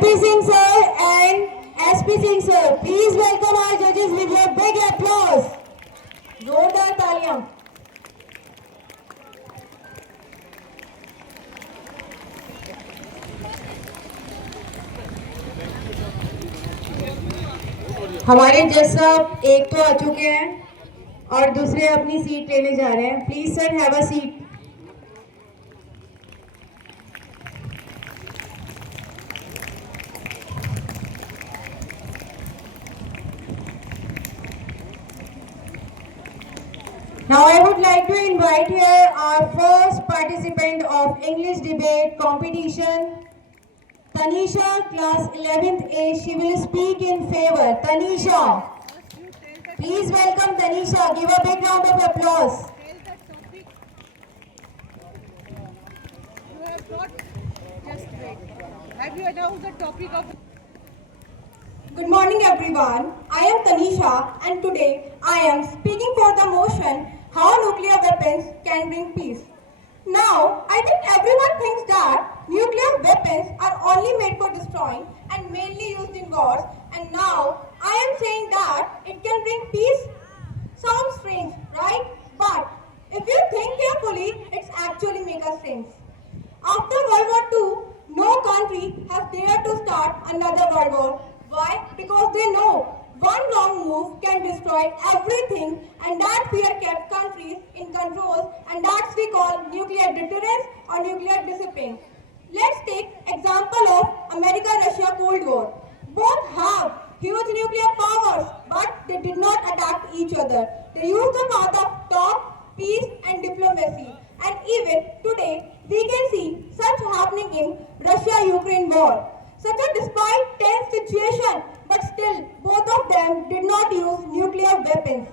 MP Singh sir and SP Singh sir. Please welcome our judges with your big applause. जोरदार तालियां. हमारे जज साहब एक तो आ चुके हैं और दूसरे अपनी सीट लेने जा रहे हैं. Please sir have a seat. Now I would like to invite here our first participant of English debate competition, Tanisha, class 11th A. She will speak in favor. Tanisha. Please welcome Tanisha. Give a big round of applause. You have got just wait. Have you announced the topic of? Good morning everyone. I am Tanisha and today I am speaking for the motion how nuclear weapons can bring peace. Now, I think everyone thinks that nuclear weapons are only made for destroying and mainly used in wars, and now I am saying that it can bring peace. Sounds strange, right? But if you think carefully, it's actually makes sense. After World War II, no country has dared to start another world war. Why? Because they know one wrong move can destroy everything, and that fear kept countries in control, and that's we call nuclear deterrence or nuclear discipline. Let's take example of America-Russia Cold War. Both have huge nuclear powers, but they did not attack each other. They used the path of talk, peace, and diplomacy. And even today, we can see such happening in Russia-Ukraine war. Such a despite tense situation, but still both of them did not use nuclear weapons.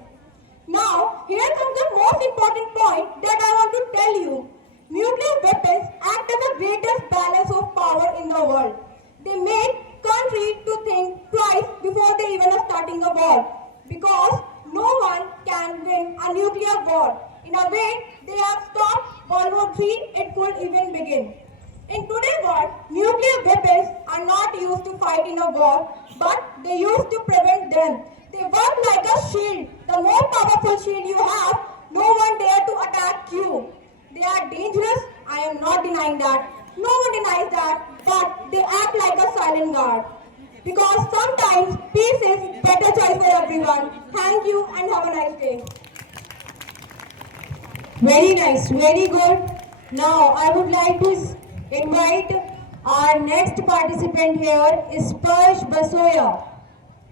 Now, here comes the most important point that I want to tell you. Nuclear weapons act as the greatest balance of power in the world. They make countries to think twice before they even are starting a war. Because no one can win a nuclear war. In a way, they have stopped World War III, it could even begin. In today's world, nuclear weapons are not used to fight in a war, but they used to prevent them. They work like a shield. The more powerful shield you have, no one dare to attack you. They are dangerous, I am not denying that. No one denies that, but they act like a silent guard. Because sometimes peace is better choice for everyone. Thank you and have a nice day. Very nice, very good. Now I would like to invite our next participant here, Sparsh Basoya.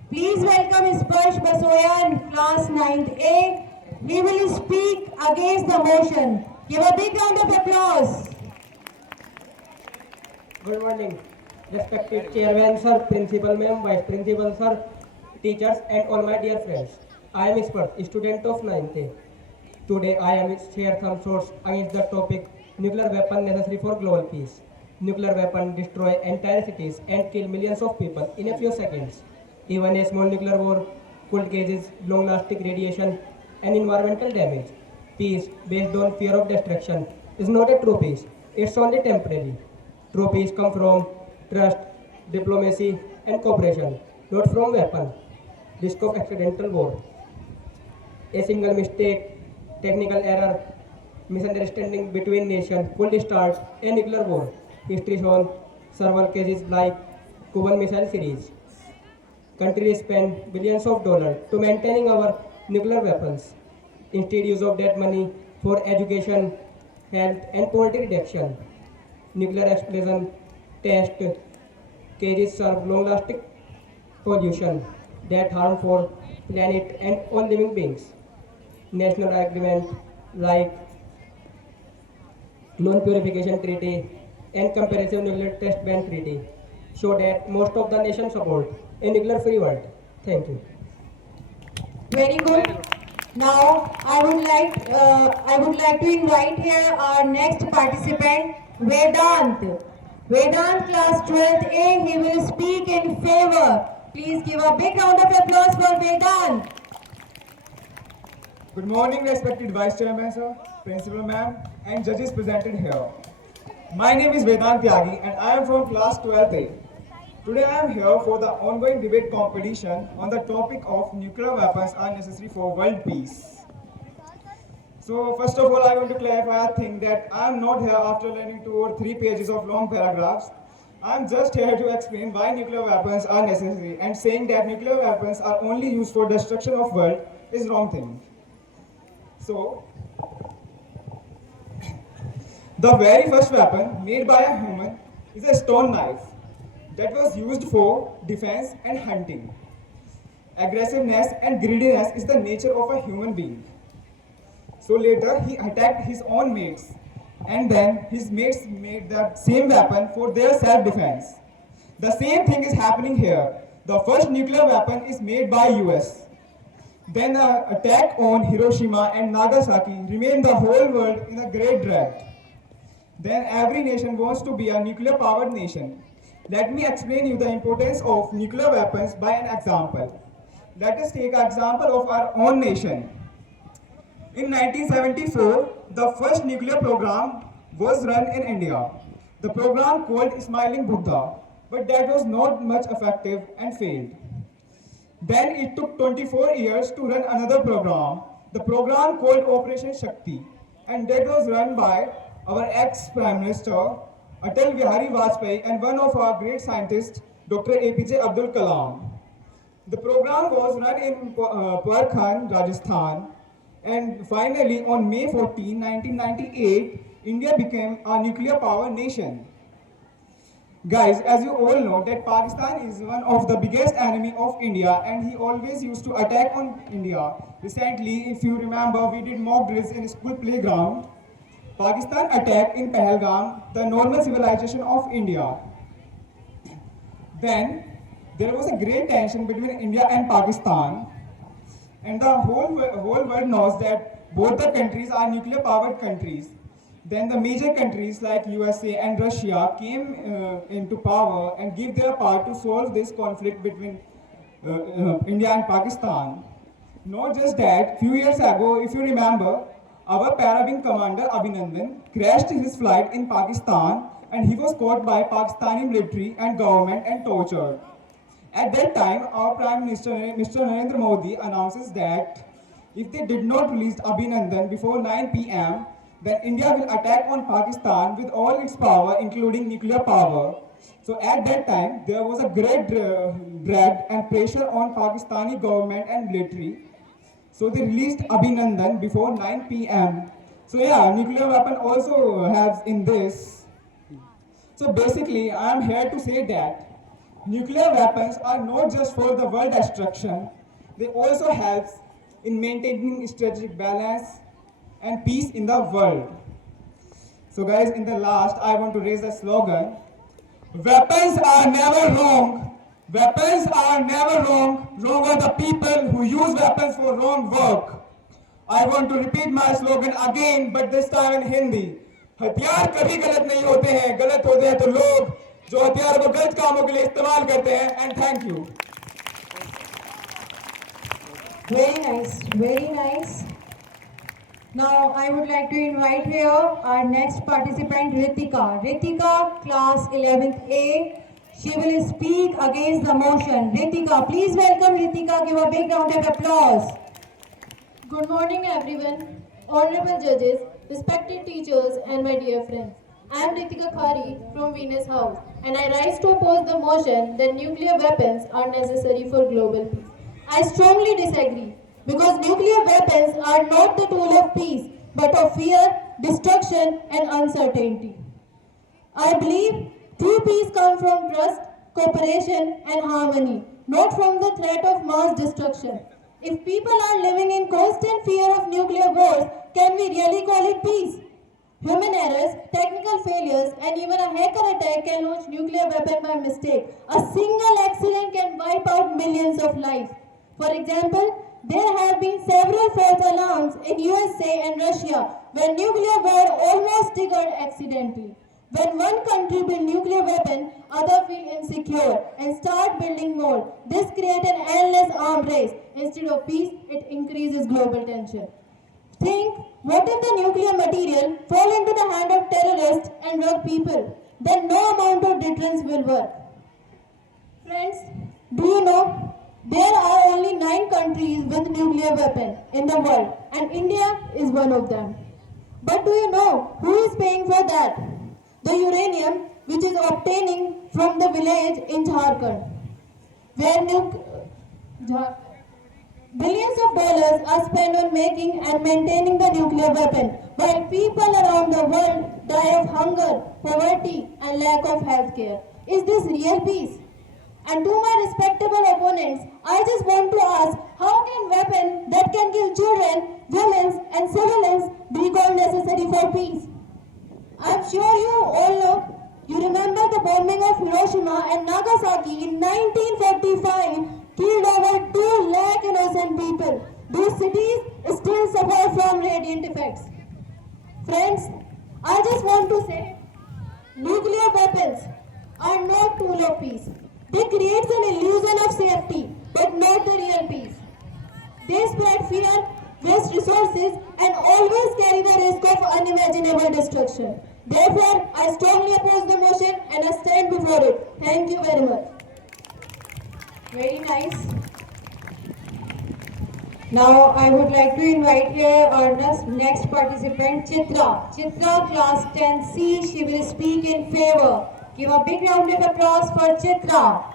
Please welcome Sparsh Basoya in class 9th A. We will speak against the motion. Give a big round of applause. Good morning, respected chairman sir, principal ma'am, vice principal sir, teachers and all my dear friends. I am Sparsh, student of 9th A. Today I am share some thoughts against the topic nuclear weapon necessary for global peace. Nuclear weapon destroy entire cities and kill millions of people in a few seconds. Even a small nuclear war could cause long-lasting radiation and environmental damage. Peace based on fear of destruction is not a true peace. It's only temporary. True peace comes from trust, diplomacy, and cooperation, not from weapon. Risk of accidental war. A single mistake, technical error, misunderstanding between nations could start a nuclear war. History shown several cases like Cuban Missile Series. Countries spend billions of dollars to maintaining our nuclear weapons. Instead, use of that money for education, health, and poverty reduction. Nuclear explosion test cases serve long-lasting pollution that harm for planet and all living beings. National agreement like Non-Purification Treaty and Comprehensive Nuclear Test Ban Treaty show that most of the nations support a nuclear-free world. Thank you. Very good. Now I would like to invite here our next participant, Vedant. Vedant, class 12th A. He will speak in favor. Please give a big round of applause for Vedant. Good morning, respected Vice Chairman, sir, Principal Ma'am, and judges presented here. My name is Vedant Tyagi and I am from class 12th A. Today I am here for the ongoing debate competition on the topic of nuclear weapons are necessary for world peace. So first of all, I want to clarify a thing that I am not here after learning 2 or 3 pages of long paragraphs. I am just here to explain why nuclear weapons are necessary, and saying that nuclear weapons are only used for destruction of world is wrong thing. So, the very first weapon made by a human is a stone knife that was used for defense and hunting. Aggressiveness and greediness is the nature of a human being. So later he attacked his own mates, and then his mates made the same weapon for their self-defense. The same thing is happening here. The first nuclear weapon is made by US. Then the attack on Hiroshima and Nagasaki remained the whole world in a great dread. Then every nation wants to be a nuclear powered nation. Let me explain you the importance of nuclear weapons by an example. Let us take an example of our own nation. In 1974, the first nuclear program was run in India. The program called Smiling Buddha, but that was not much effective and failed. Then it took 24 years to run another program, the program called Operation Shakti, and that was run by our ex-Prime Minister Atal Bihari Vajpayee and one of our great scientists, Dr. APJ Abdul Kalam. The program was run in Parkhan, Rajasthan, and finally on May 14, 1998, India became a nuclear power nation. Guys, as you all know that Pakistan is one of the biggest enemy of India, and he always used to attack on India. Recently, if you remember, we did mock drills in school playground. Pakistan attacked in Pahalgam, the normal civilization of India. Then there was a great tension between India and Pakistan, and the whole world knows that both the countries are nuclear powered countries. Then the major countries like USA and Russia came into power and gave their part to solve this conflict between India and Pakistan. Not just that, few years ago, if you remember, our Paraving commander Abhinandan crashed his flight in Pakistan, and he was caught by Pakistani military and government and tortured. At that time, our Prime Minister, Mr. Narendra Modi, announces that if they did not release Abhinandan before 9 p.m., then India will attack on Pakistan with all its power, including nuclear power. So at that time, there was a great dread and pressure on Pakistani government and military. So they released Abhinandan before 9 p.m. So yeah, nuclear weapon also has in this. So basically, I am here to say that nuclear weapons are not just for the world destruction, they also help in maintaining strategic balance and peace in the world. So guys, in the last, I want to raise a slogan. Weapons are never wrong. Weapons are never wrong. Wrong are the people who use weapons for wrong work. I want to repeat my slogan again, but this time in Hindi. हथियार कभी गलत नहीं होते हैं, गलत होते हैं तो लोग जो हथियार को गलत कामों के लिए इस्तेमाल करते हैं. And thank you. Very nice, very nice. Now I would like to invite here our next participant Ritika. Ritika, class 11th A. She will speak against the motion. Ritika, please welcome Ritika. Give a big round of applause. Good morning, everyone, honorable judges, respected teachers, and my dear friends. I am Ritika Khari from Venus House, and I rise to oppose the motion that nuclear weapons are necessary for global peace. I strongly disagree, because nuclear weapons are not the tool of peace, but of fear, destruction, and uncertainty. I believe true peace comes from trust, cooperation, and harmony, not from the threat of mass destruction. If people are living in constant fear of nuclear wars, can we really call it peace? Human errors, technical failures, and even a hacker attack can launch nuclear weapon by mistake. A single accident can wipe out millions of lives. For example, there have been several false alarms in USA and Russia when nuclear war almost triggered accidentally. When one country builds nuclear weapon, others feel insecure and start building more. This creates an endless arms race. Instead of peace, it increases global tension. Think, what if the nuclear material fall into the hand of terrorists and drug people? Then no amount of deterrence will work. Friends, do you know there are only 9 countries with nuclear weapons in the world and India is one of them. But do you know who is paying for that? The uranium which is obtaining from the village in Jharkhand, where billions of dollars are spent on making and maintaining the nuclear weapon, while people around the world die of hunger, poverty, and lack of health care. Is this real peace? And to my respectable opponents, I just want to ask, how can weapons that can kill children, women, and civilians be called necessary for peace? I'm sure you all know. You remember the bombing of Hiroshima and Nagasaki in 1945 killed over 2 lakh innocent people. These cities still suffer from radiant effects. Friends, I just want to say, nuclear weapons are not tool of peace. They create an illusion of safety, but not the real peace. They spread fear, waste resources, and always carry the risk of unimaginable destruction. Therefore, I strongly oppose the motion and I stand before it. Thank you very much. Very nice. Now I would like to invite here our next participant, Chitra. Chitra, class 10C. She will speak in favor. Give a big round of applause for Chitra.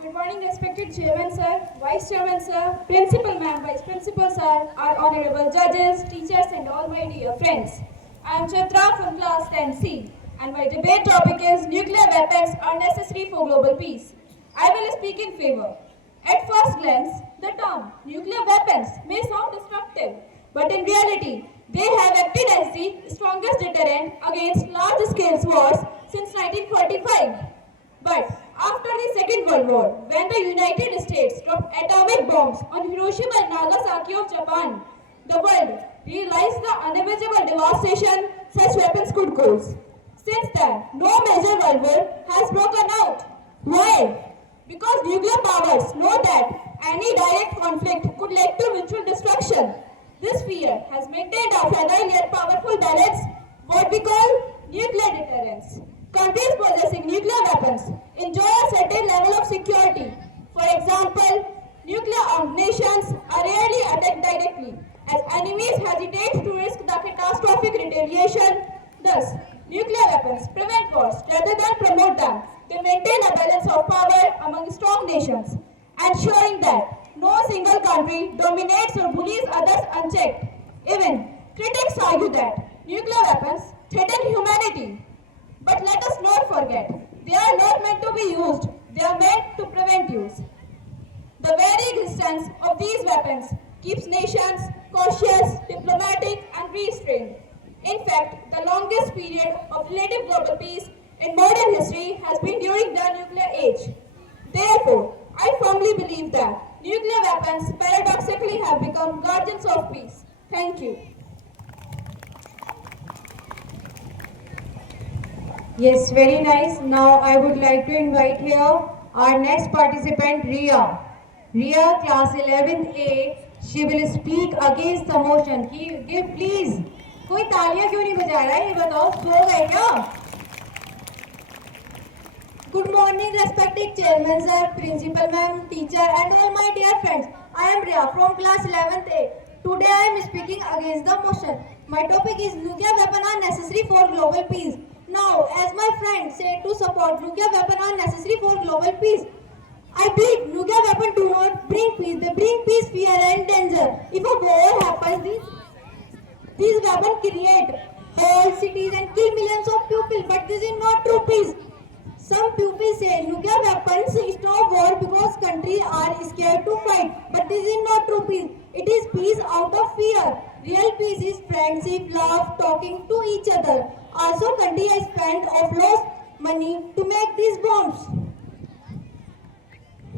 Good morning, respected Chairman Sir, Vice Chairman Sir, Principal Ma'am, Vice Principal Sir, our honorable judges, teachers and all my dear friends. I am Chitra from class 10C and my debate topic is nuclear weapons are necessary for global peace. I will speak in favor. At first glance, the term nuclear weapons may sound destructive, but in reality, they have acted as the strongest deterrent against large-scale wars since 1945. But after the Second World War, when the United States dropped atomic bombs on Hiroshima and Nagasaki of Japan, the world realized the unimaginable devastation such weapons could cause. Since then, no major world war has broken out. Why? Because nuclear powers know that any direct conflict could lead to mutual destruction. This fear has maintained a fragile yet powerful balance, what we call nuclear deterrence. Countries possessing nuclear weapons enjoy a certain level of security. For example, nuclear-armed nations are rarely attacked directly, as enemies hesitate to risk the catastrophic retaliation. Thus, nuclear weapons prevent wars rather than promote them. They maintain a balance of power among strong nations, ensuring that no single country dominates or bullies others unchecked. Even critics argue that nuclear weapons threaten humanity. But let us not forget, they are not meant to be used, they are meant to prevent use. The very existence of these weapons keeps nations cautious, diplomatic and restrained. In fact, the longest period of relative global peace in modern history has been during the nuclear age. Therefore, I firmly believe that nuclear weapons paradoxically have become guardians of peace. Thank you. Yes, very nice. Now I would like to invite here our next participant, Ria. Ria, class 11th A. She will speak against the motion. Give please. कोई तालियां क्यों नहीं बजा रहा है? ये बताओ, सो गए क्या? Good morning, respected Chairman Sir, Principal Ma'am, Teacher, and all my dear friends. I am Ria from class 11th A. Today I am speaking against the motion. My topic is nuclear weapons are necessary for global peace. Now, as my friend said to support nuclear weapons are necessary for global peace, I believe nuclear weapons do not bring peace. They bring peace, fear, and danger. If a war happens, these weapons create whole cities and kill millions of people. But this is not true peace. Some people say nuclear weapons stop war because countries are scared to fight. But this is not true peace. It is peace out of fear. Real peace is friendship, love, talking to each other. Also, countries have spent or lost money to make these bombs.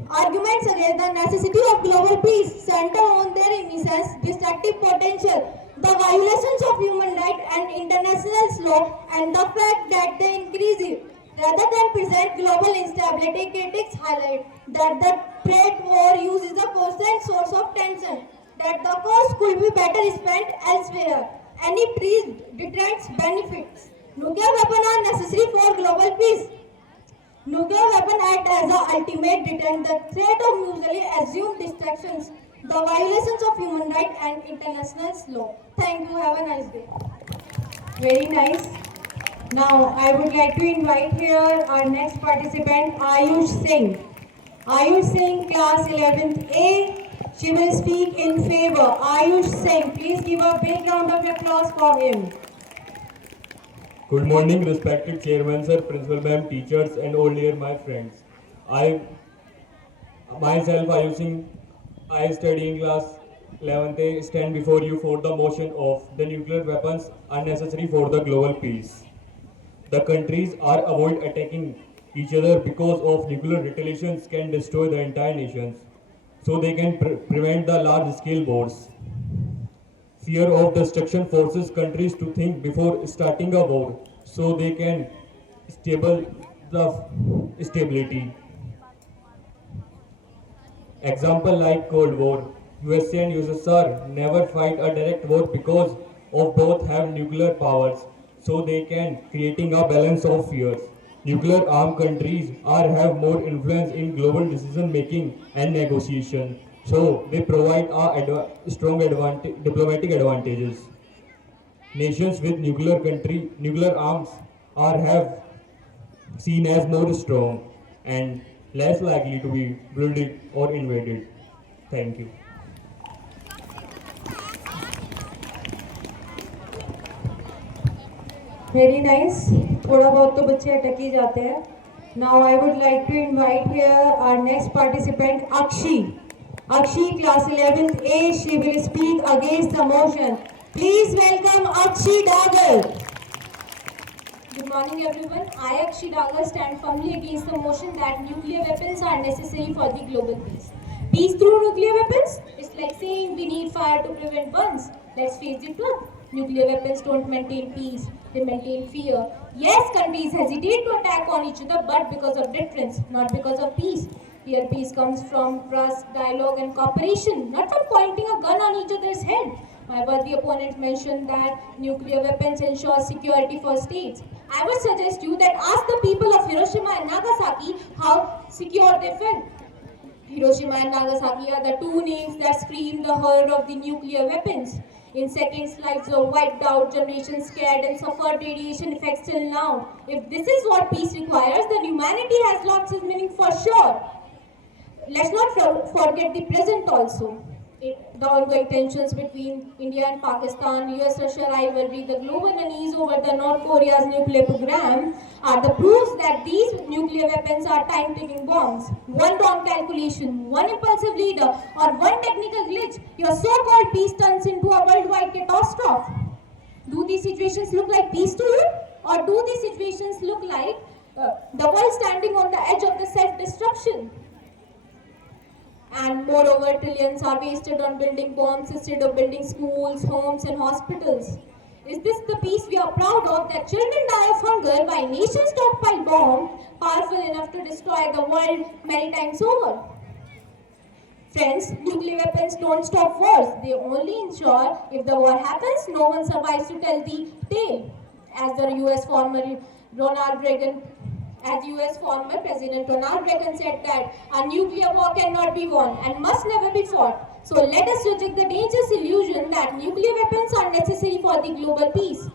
Arguments against the necessity of global peace center on their emissions, destructive potential, the violations of human rights and international law, and the fact that they increase it. Rather than present global instability, critics highlight that the trade war use is a constant source of tension, that the cost could be better spent elsewhere. Any peace deterrents benefits. Nuclear weapons are necessary for global peace. Nuclear weapon act as a ultimate deterrent. The threat of mutually assumed distractions, the violations of human rights and international law. Thank you. Have a nice day. Very nice. Now I would like to invite here our next participant, Ayush Singh. Ayush Singh, class 11th A. She will speak in favor. Ayush Singh, please give a big round of applause for him. Good morning, respected chairman, sir, principal ma'am, teachers, and all dear my friends. I myself, Ayush Singh, I study in class 11th A, stand before you for the motion of the nuclear weapons are necessary for the global peace. The countries are avoid attacking each other because of nuclear retaliations can destroy the entire nations. So they can prevent the large-scale wars. Fear of destruction forces countries to think before starting a war, so they can stable the stability. Example like Cold War. USA and USSR never fight a direct war because of both have nuclear powers, so they can creating a balance of fears. Nuclear armed countries are have more influence in global decision making and negotiation, so they provide strong diplomatic advantages. Nations with nuclear arms are have seen as more strong and less likely to be bullied or invaded. Thank you. Very nice. थोड़ा बहुत तो बच्चे अटक ही जाते हैं. Now I would like to invite here our next participant, Akshi. Akshi, class 11th A. She will speak against the motion. Please welcome Akshi Dagar. Good morning, everyone. I, Akshi Dagar, stand firmly against the motion that nuclear weapons are necessary for the global peace. Peace through nuclear weapons? It's like saying we need fire to prevent burns. Let's face the truth. Nuclear weapons don't maintain peace, they maintain fear. Yes, countries hesitate to attack on each other, but because of deterrence, not because of peace. Here, peace comes from trust, dialogue, and cooperation, not from pointing a gun on each other's head. My worthy opponent mentioned that nuclear weapons ensure security for states. I would suggest you that ask the people of Hiroshima and Nagasaki how secure they felt. Hiroshima and Nagasaki are the two names that scream the horror of the nuclear weapons. In seconds, lives were wiped out, generations scared and suffered radiation effects till now. If this is what peace requires, then humanity has lost its meaning for sure. Let's not forget the present also. The ongoing tensions between India and Pakistan, US-Russia rivalry, the global unease over the North Korea's nuclear program are the proofs that these nuclear weapons are time-ticking bombs. One wrong calculation, one impulsive leader, or one technical glitch, your so-called peace turns into a worldwide catastrophe. Do these situations look like peace to you? Or do these situations look like the world standing on the edge of the self-destruction? And moreover, trillions are wasted on building bombs instead of building schools, homes, and hospitals. Is this the peace we are proud of, that children die of hunger while nations stockpile bombs powerful enough to destroy the world many times over? Friends, nuclear weapons don't stop wars. They only ensure if the war happens, no one survives to tell the tale. As the US former President Ronald Reagan said that a nuclear war cannot be won and must never be fought. So let us reject the dangerous illusion that nuclear weapons are necessary for the global peace.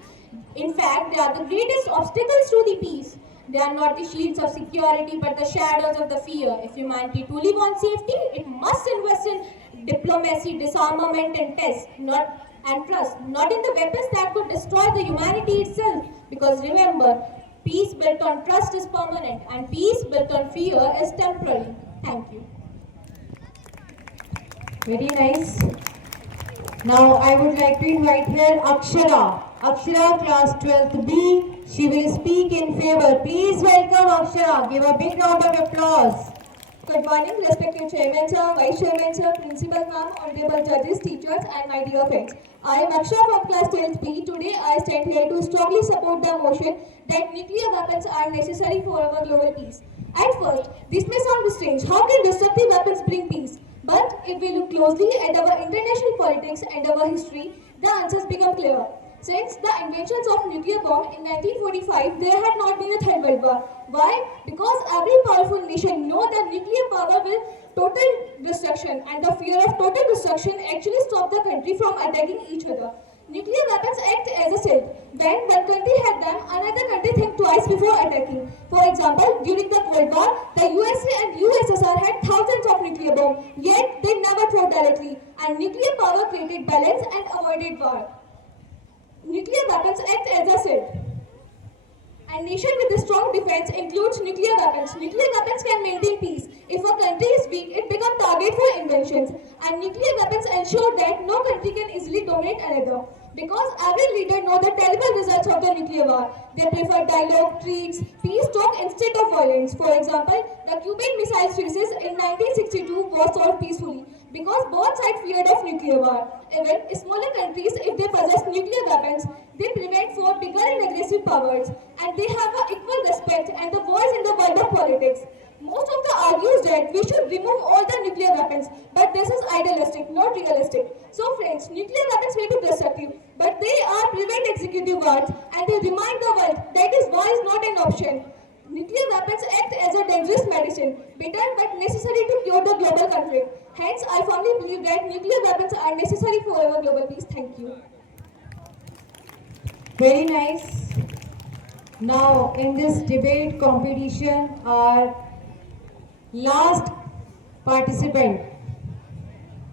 In fact, they are the greatest obstacles to the peace. They are not the shields of security but the shadows of the fear. If humanity truly wants safety, it must invest in diplomacy, disarmament and trust, not in the weapons that could destroy the humanity itself. Because remember, peace built on trust is permanent and peace built on fear is temporary. Thank you. Very nice. Now I would like to invite here Akshara. Akshara, class 12th B. She will speak in favor. Please welcome Akshara. Give a big round of applause. Good morning, respected Chairman Sir, Vice Chairman Sir, Principal Ma'am, Honorable Judges, Teachers, and my dear friends. I am Akshara from class 12th B. Today I stand here to strongly support the motion that nuclear weapons are necessary for our global peace. At first, this may sound strange. How can destructive weapons bring peace? But if we look closely at our international politics and our history, the answers become clear. Since the inventions of nuclear bomb in 1945, there had not been a third world war. Why? Because every powerful nation knows that nuclear power will total destruction, and the fear of total destruction actually stopped the country from attacking each other. Nuclear weapons act as a shield. When one country had them, another country think twice before attacking. For example, during the Cold War, the USA and USSR had thousands of nuclear bombs, yet they never fought directly, and nuclear power created balance and avoided war. Nuclear weapons act as a shield. A nation with a strong defense includes nuclear weapons. Nuclear weapons can maintain peace. If a country is weak, it becomes target for inventions. And nuclear weapons ensure that no country can easily dominate another. Because every leader knows the terrible results of the nuclear war. They prefer dialogue, treats, peace talk instead of violence. For example, the Cuban Missile Crisis in 1962 was solved peacefully because both sides feared of nuclear war. Even smaller countries, if they possess nuclear weapons, they prevent for bigger and aggressive powers, and they have an equal respect and the voice in the world of politics. Most of the argues that we should remove all the nuclear weapons, but this is idealistic, not realistic. So friends, nuclear weapons may be destructive, but they are prevent executive wars, and they remind the world that is war is not an option. Nuclear weapons act as a dangerous medicine, bitter but necessary to cure the global conflict. Hence, I firmly believe that nuclear weapons are necessary for our global peace. Thank you. Very nice. Now, in this debate competition, our last participant,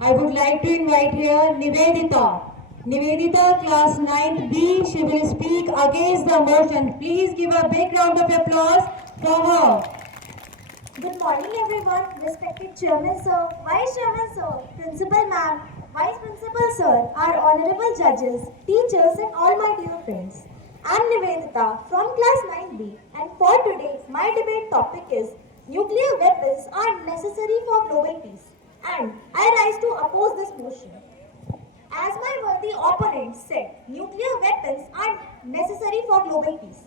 I would like to invite here Nivedita. Nivedita, class 9th B, she will speak against the motion. Please give a big round of applause for her. Good morning everyone, respected Chairman Sir, Vice Chairman Sir, Principal Ma'am, Vice Principal Sir, our honorable judges, teachers and all my dear friends. I am Nivedita from class 9B and for today my debate topic is nuclear weapons are necessary for global peace and I rise to oppose this motion. As my worthy opponent said, nuclear weapons are necessary for global peace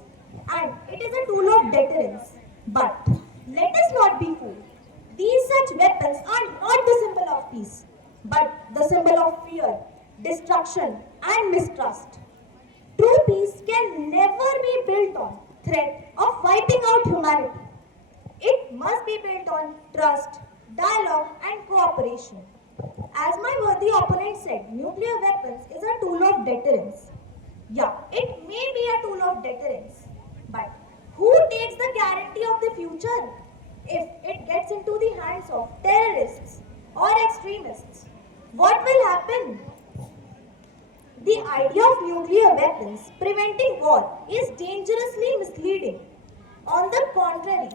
and it is a tool of deterrence. But let us not be fooled. These such weapons are not the symbol of peace, but the symbol of fear, destruction and mistrust. True peace can never be built on threat of wiping out humanity. It must be built on trust, dialogue and cooperation. As my worthy opponent said, nuclear weapons is a tool of deterrence. Yeah, it may be a tool of deterrence, but who takes the guarantee of the future if it gets into the hands of terrorists or extremists? What will happen? The idea of nuclear weapons preventing war is dangerously misleading. On the contrary,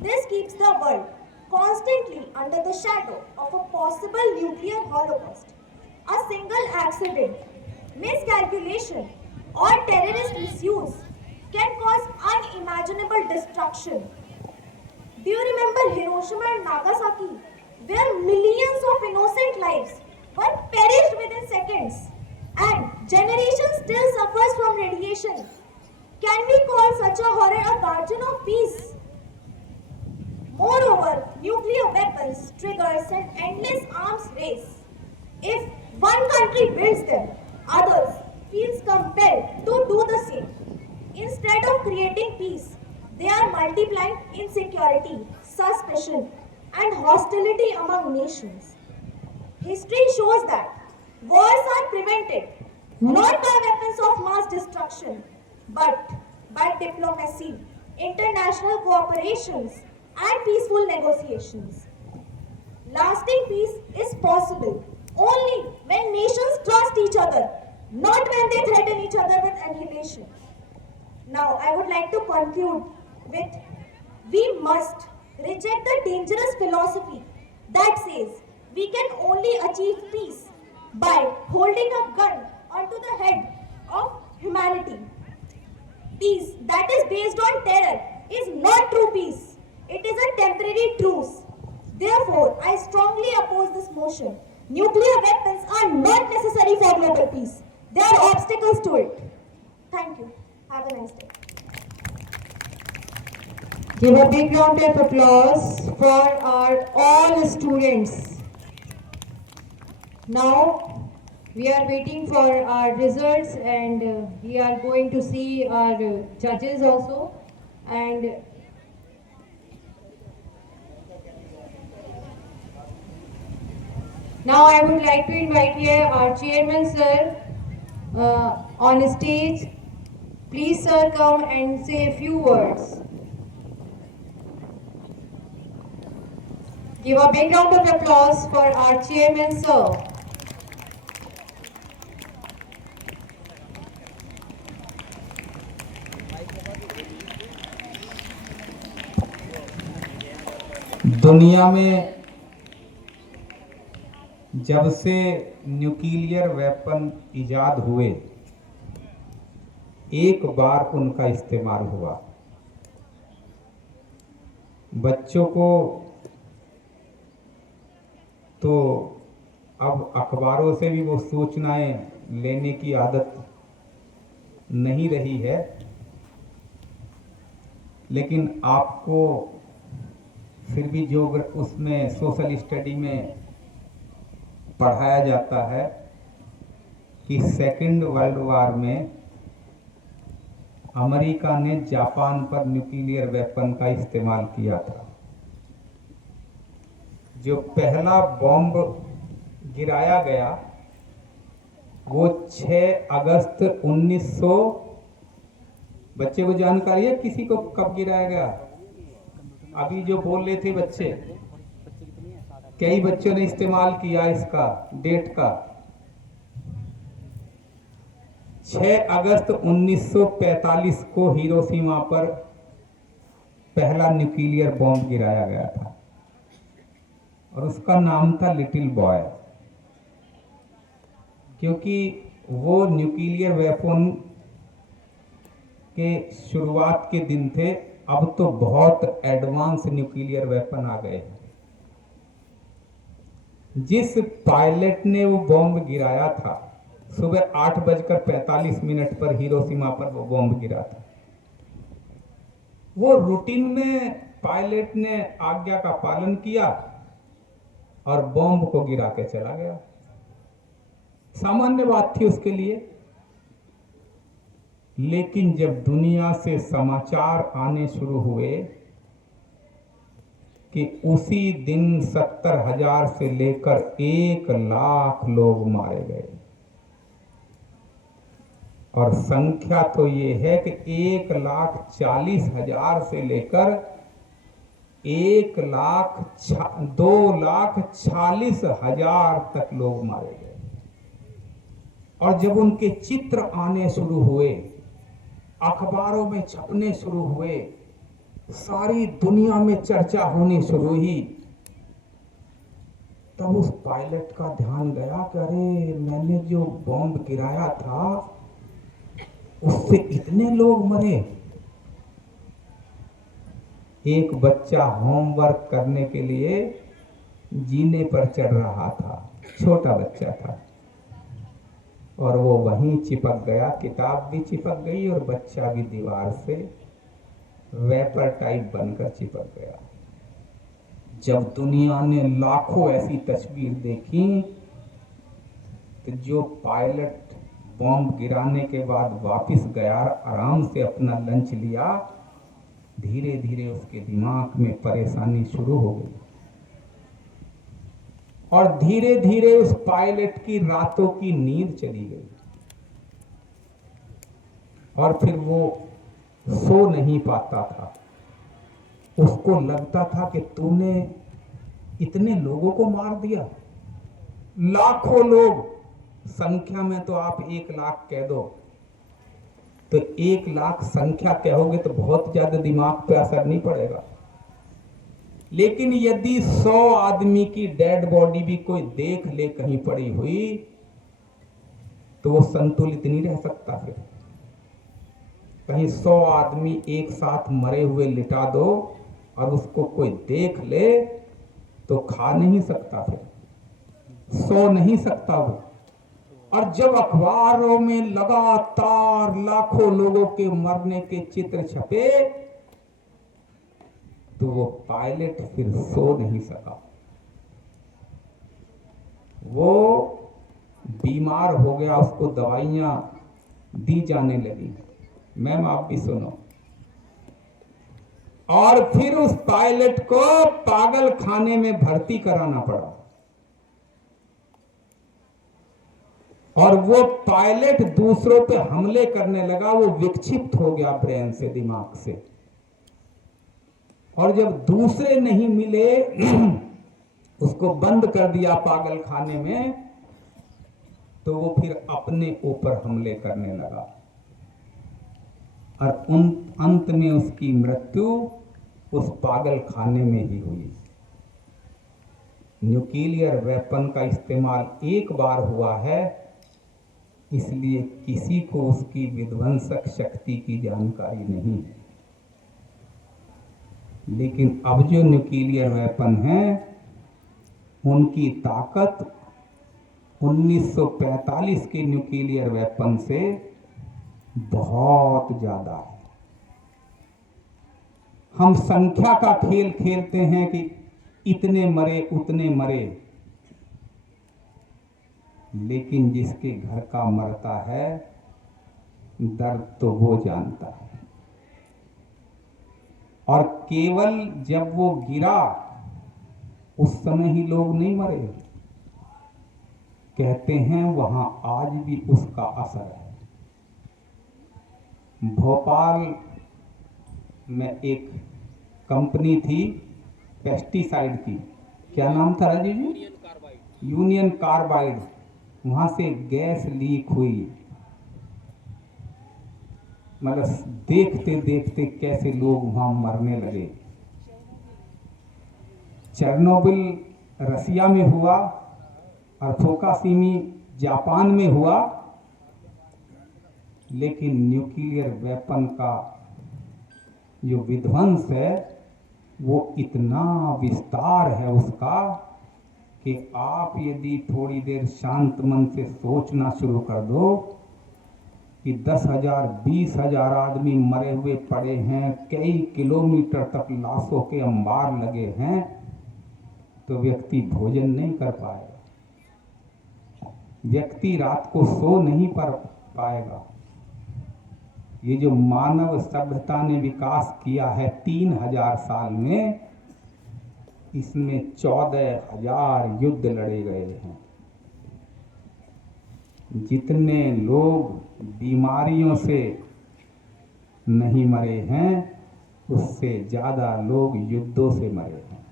this keeps the world constantly under the shadow of a possible nuclear holocaust. A single accident, miscalculation, or terrorist misuse can cause unimaginable destruction. Do you remember Hiroshima and Nagasaki, where millions of innocent lives were perished within seconds and generations still suffers from radiation? Can we call such a horror a guardian of peace? Moreover, nuclear weapons triggers an endless arms race. If one country builds them, others feels compelled to do the same. Instead of creating peace, they are multiplying insecurity, suspicion, and hostility among nations. History shows that wars are prevented not by weapons of mass destruction, but by diplomacy, international cooperations, and peaceful negotiations. Lasting peace is possible only when nations trust each other, not when they threaten each other with annihilation. Now, I would like to conclude with we must reject the dangerous philosophy that says we can only achieve peace by holding a gun onto the head of humanity. Peace that is based on terror is not true peace. It is a temporary truce. Therefore, I strongly oppose this motion. Nuclear weapons are not necessary for global peace. They are obstacles to it. Thank you. Have a nice day. Give a big round of applause for our all students. Now, We are waiting for our results, and we are going to see our judges also. And now I would like to invite here our chairman, sir, on stage. Please, sir, come and say a few words. Give a big round of applause for our chairman, sir. दुनिया में जब से nuclear weapon इजाद हुए, एक बार उनका इस्तेमाल हुआ। बच्चों को तो अब अखबारों से भी वो सूचनाएं लेने की आदत नहीं रही है, लेकिन आपको फिर भी जो उसमें सोशल स्टडी में पढ़ाया जाता है कि सेकेंड वर्ल्ड वार में अमेरिका ने जापान पर न्यूक्लियर वेपन का इस्तेमाल किया था। जो पहला बॉम्ब गिराया गया वो 6 अगस्त 1900, बच्चे को जानकारी है किसी को कब गिराया गया? अभी जो बोल रहे थे बच्चे, कई बच्चों ने इस्तेमाल किया इसका डेट का। 6 अगस्त 1945 को हिरोशिमा पर पहला न्यूक्लियर बॉम्ब गिराया गया था और उसका नाम था लिटिल बॉय, क्योंकि वो न्यूक्लियर वेपन के शुरुआत के दिन थे। अब तो बहुत एडवांस न्यूक्लियर वेपन आ गए। जिस पायलट ने वो बॉम्ब गिराया था, सुबह 8:45 पर हिरोशिमा पर वो बॉम्ब गिरा था। वो रूटीन में पायलट ने आज्ञा का पालन किया और बॉम्ब को गिरा के चला गया। सामान्य बात थी उसके लिए। लेकिन जब दुनिया से समाचार आने शुरू हुए कि उसी दिन 70,000 से लेकर 1 लाख लोग मारे गए, और संख्या तो ये है कि 1,40,000 से लेकर 2,40,000 तक लोग मारे गए। और जब उनके चित्र आने शुरू हुए, अखबारों में छपने शुरू हुए, सारी दुनिया में चर्चा होनी शुरू हुई, तब उस पायलट का ध्यान गया कि अरे मैंने जो बॉम्ब गिराया था उससे इतने लोग मरे। एक बच्चा होमवर्क करने के लिए जीने पर चढ़ रहा था, छोटा बच्चा था, और वो वहीं चिपक गया। किताब भी चिपक गई और बच्चा भी दीवार से वेपर टाइप बनकर चिपक गया। जब दुनिया ने लाखों ऐसी तस्वीर देखी, तो जो पायलट बॉम्ब गिराने के बाद वापस गया, आराम से अपना लंच लिया, धीरे धीरे उसके दिमाग में परेशानी शुरू हो गई और धीरे धीरे उस पायलट की रातों की नींद चली गई और फिर वो सो नहीं पाता था। उसको लगता था कि तूने इतने लोगों को मार दिया, लाखों लोग, संख्या में तो आप 1 लाख कह दो, तो 1 लाख संख्या कहोगे तो बहुत ज्यादा दिमाग पे असर नहीं पड़ेगा। लेकिन यदि 100 आदमी की डेड बॉडी भी कोई देख ले कहीं पड़ी हुई, तो वो संतुलित नहीं रह सकता। फिर कहीं 100 आदमी एक साथ मरे हुए लिटा दो और उसको कोई देख ले तो खा नहीं सकता, फिर सो नहीं सकता वो। और जब अखबारों में लगातार लाखों लोगों के मरने के चित्र छपे, तो वो पायलट फिर सो नहीं सका। वो बीमार हो गया, उसको दवाइयाँ दी जाने लगी। मैम आप भी सुनो। और फिर उस पायलट को पागल खाने में भर्ती कराना पड़ा। और वो पायलट दूसरों पे हमले करने लगा, वो विक्षिप्त हो गया ब्रेन से, दिमाग से। और जब दूसरे नहीं मिले उसको बंद कर दिया पागल खाने में, तो वो फिर अपने ऊपर हमले करने लगा और अंत में उसकी मृत्यु उस पागल खाने में ही हुई। न्यूक्लियर वेपन का इस्तेमाल एक बार हुआ है, इसलिए किसी को उसकी विध्वंसक शक्ति की जानकारी नहीं है। लेकिन अब जो न्यूक्लियर वेपन हैं, उनकी ताकत 1945 के न्यूक्लियर वेपन से बहुत ज्यादा है। हम संख्या का खेल खेलते हैं कि इतने मरे उतने मरे, लेकिन जिसके घर का मरता है दर्द तो वो जानता है। और केवल जब वो गिरा उस समय ही लोग नहीं मरे, कहते हैं वहां आज भी उसका असर है। भोपाल में एक कंपनी थी पेस्टिसाइड की, क्या नाम था राजीव जी? Union carbide. वहां से गैस लीक हुई। मतलब देखते देखते कैसे लोग वहां मरने लगे। चेरनोबिल रसिया में हुआ और फुकुशिमा जापान में हुआ, लेकिन न्यूक्लियर वेपन का जो विध्वंस है वो इतना विस्तार है उसका कि आप यदि थोड़ी देर शांत मन से सोचना शुरू कर दो कि 10,000 20,000 आदमी मरे हुए पड़े हैं, कई किलोमीटर तक लाशों के अंबार लगे हैं, तो व्यक्ति भोजन नहीं कर पाएगा, व्यक्ति रात को सो नहीं पाएगा। ये जो मानव सभ्यता ने विकास किया है 3,000 साल में, इसमें 14,000 युद्ध लड़े गए हैं। जितने लोग बीमारियों से नहीं मरे हैं, उससे ज्यादा लोग युद्धों से मरे हैं।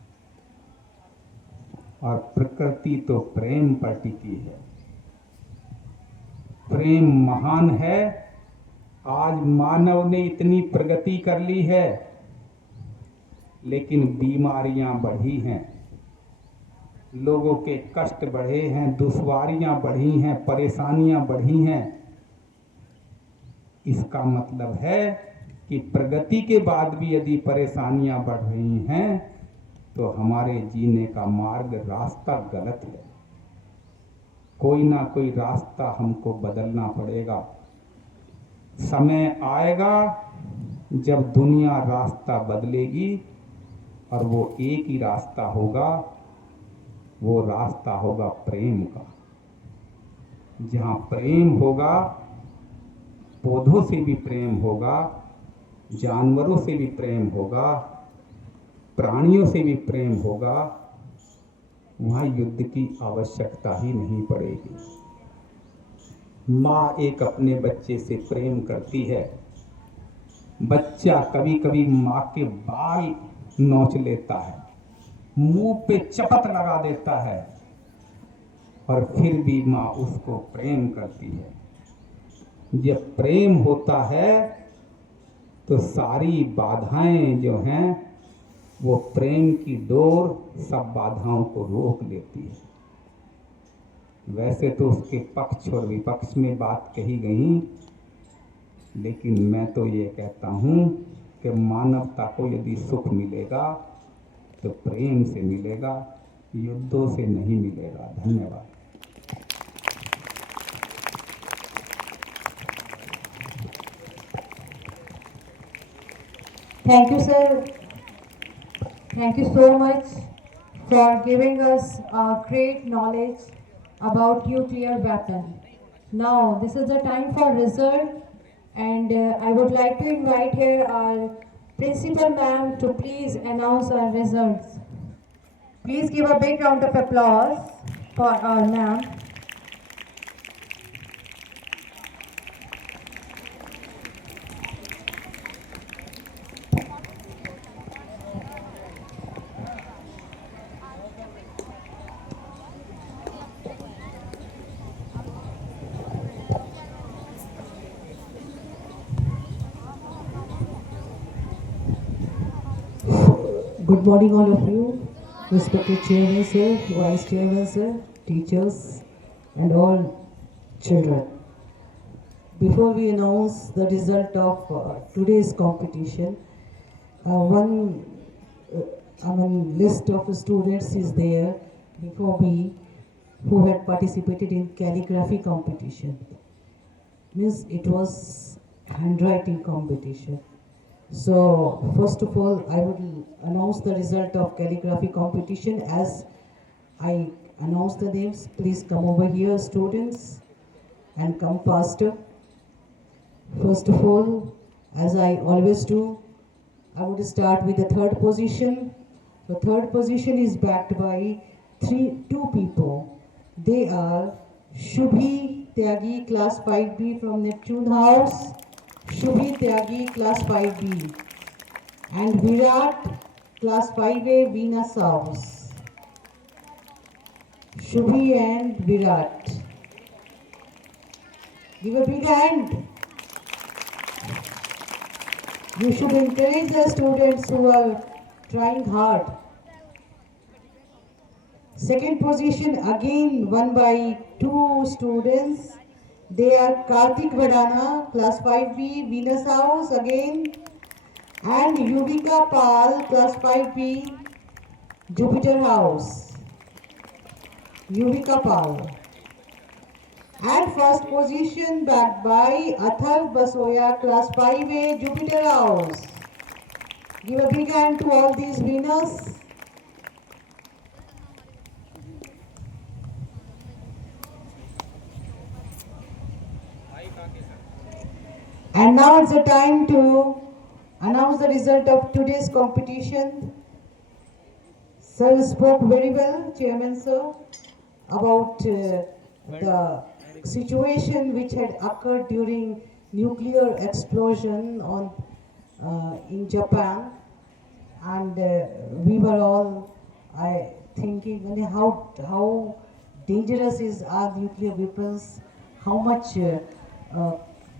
और प्रकृति तो प्रेम पर टिकी है। प्रेम महान है। आज मानव ने इतनी प्रगति कर ली है, लेकिन बीमारियां बढ़ी हैं, लोगों के कष्ट बढ़े हैं, दुश्वारियां बढ़ी हैं, परेशानियां बढ़ी हैं। इसका मतलब है कि प्रगति के बाद भी यदि परेशानियां बढ़ रही हैं, तो हमारे जीने का मार्ग, रास्ता गलत है। कोई ना कोई रास्ता हमको बदलना पड़ेगा। समय आएगा जब दुनिया रास्ता बदलेगी और वो एक ही रास्ता होगा, वो रास्ता होगा प्रेम का। जहाँ प्रेम होगा, पौधों से भी प्रेम होगा, जानवरों से भी प्रेम होगा, प्राणियों से भी प्रेम होगा, वहाँ युद्ध की आवश्यकता ही नहीं पड़ेगी। माँ एक अपने बच्चे से प्रेम करती है। बच्चा कभी कभी माँ के बाल नोच लेता है, मुंह पे चपत लगा देता है, और फिर भी माँ उसको प्रेम करती है। जब प्रेम होता है तो सारी बाधाएं जो हैं, वो प्रेम की डोर सब बाधाओं को रोक लेती है। वैसे तो उसके पक्ष और विपक्ष में बात कही गई, लेकिन मैं तो ये कहता हूँ कि मानवता को यदि सुख मिलेगा तो प्रेम से मिलेगा, युद्धों से नहीं मिलेगा। धन्यवाद। Thank you, sir. Thank you so much for giving us great knowledge about nuclear weapon. Now, this is the time for result, and I would like to invite here our principal ma'am to please announce our results. Please give a big round of applause for our ma'am. Good morning, all of you, respected chairman sir, vice chairman sir, teachers, and all children. Before we announce the result of today's competition, one list of students is there before me who had participated in calligraphy competition. Means it was handwriting competition. So first of all, I would announce the result of calligraphy competition. As I announce the names, please come over here, students, and come faster. First of all, as I always do, I would start with the third position. The third position is backed by two people. They are Shubhi Tyagi, class 5B from Neptune House. Shubhi Tyagi, class 5B, and Virat, class 5A, Venus House. Shubhi and Virat. Give a big hand. You should encourage the students who are trying hard. Second position again won by two students. They are Karthik Vadana, class 5B, Venus House again, and Yuvika Pal, class 5B, Jupiter House. Yuvika Pal. And first position backed by Atharv Basoya, class 5A, Jupiter House. Give a big hand to all these winners. And now it's the time to announce the result of today's competition. Sir spoke very well, Chairman Sir, about the situation which had occurred during nuclear explosion in Japan, and we were all thinking how dangerous are nuclear weapons, how much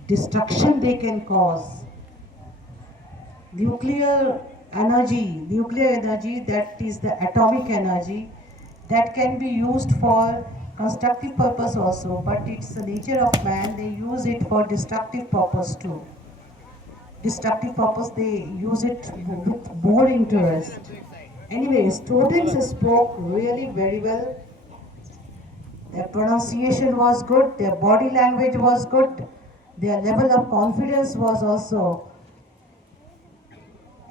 destruction they can cause. Nuclear energy, that is the atomic energy, that can be used for constructive purpose also, but it's the nature of man, they use it for destructive purpose too. Destructive purpose, they use it with more interest. Anyway, students spoke really very well. Their pronunciation was good, their body language was good, their level of confidence was also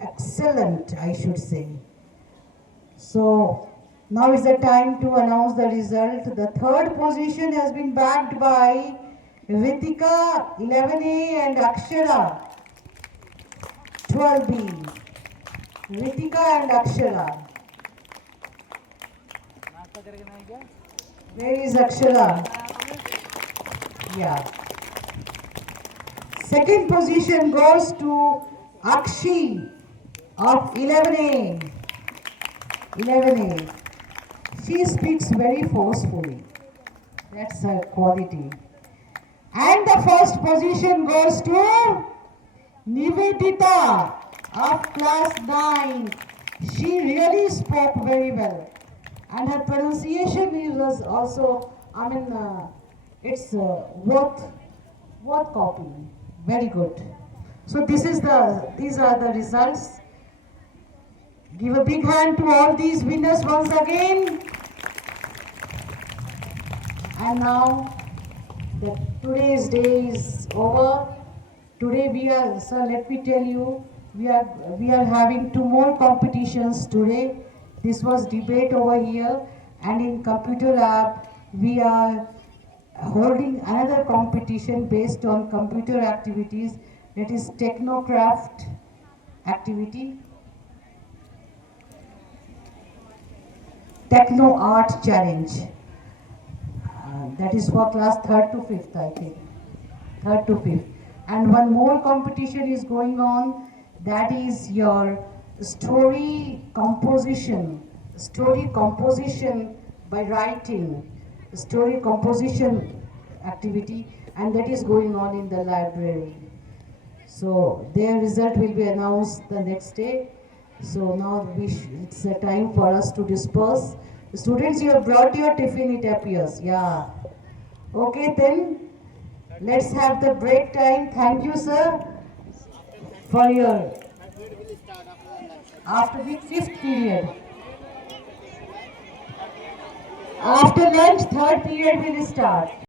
excellent, I should say. So now is the time to announce the result. The third position has been backed by Ritika 11A and Akshara 12B. Ritika and Akshara. Where is Akshara? Yeah. Second position goes to Akshi of 11A. 11A. She speaks very forcefully. That's her quality. And the first position goes to Nivedita of class 9. She really spoke very well. And her pronunciation was also, it's worth copying. Very good. So these are the results. Give a big hand to all these winners once again. And now today's day is over. Today let me tell you, we are having two more competitions today. This was debate over here, and in computer lab we are holding another competition based on computer activities, that is Technocraft activity. Techno Art Challenge. That is for class 3rd to 5th, I think. 3rd to 5th. And one more competition is going on, that is your story composition by writing, story composition activity, and that is going on in the library. So their result will be announced the next day. So now it's a time for us to disperse. Students, you have brought your tiffin, it appears. Yeah. Okay, then let's have the break time. Thank you, sir, for your after the 5th period. After lunch, 3rd period will start.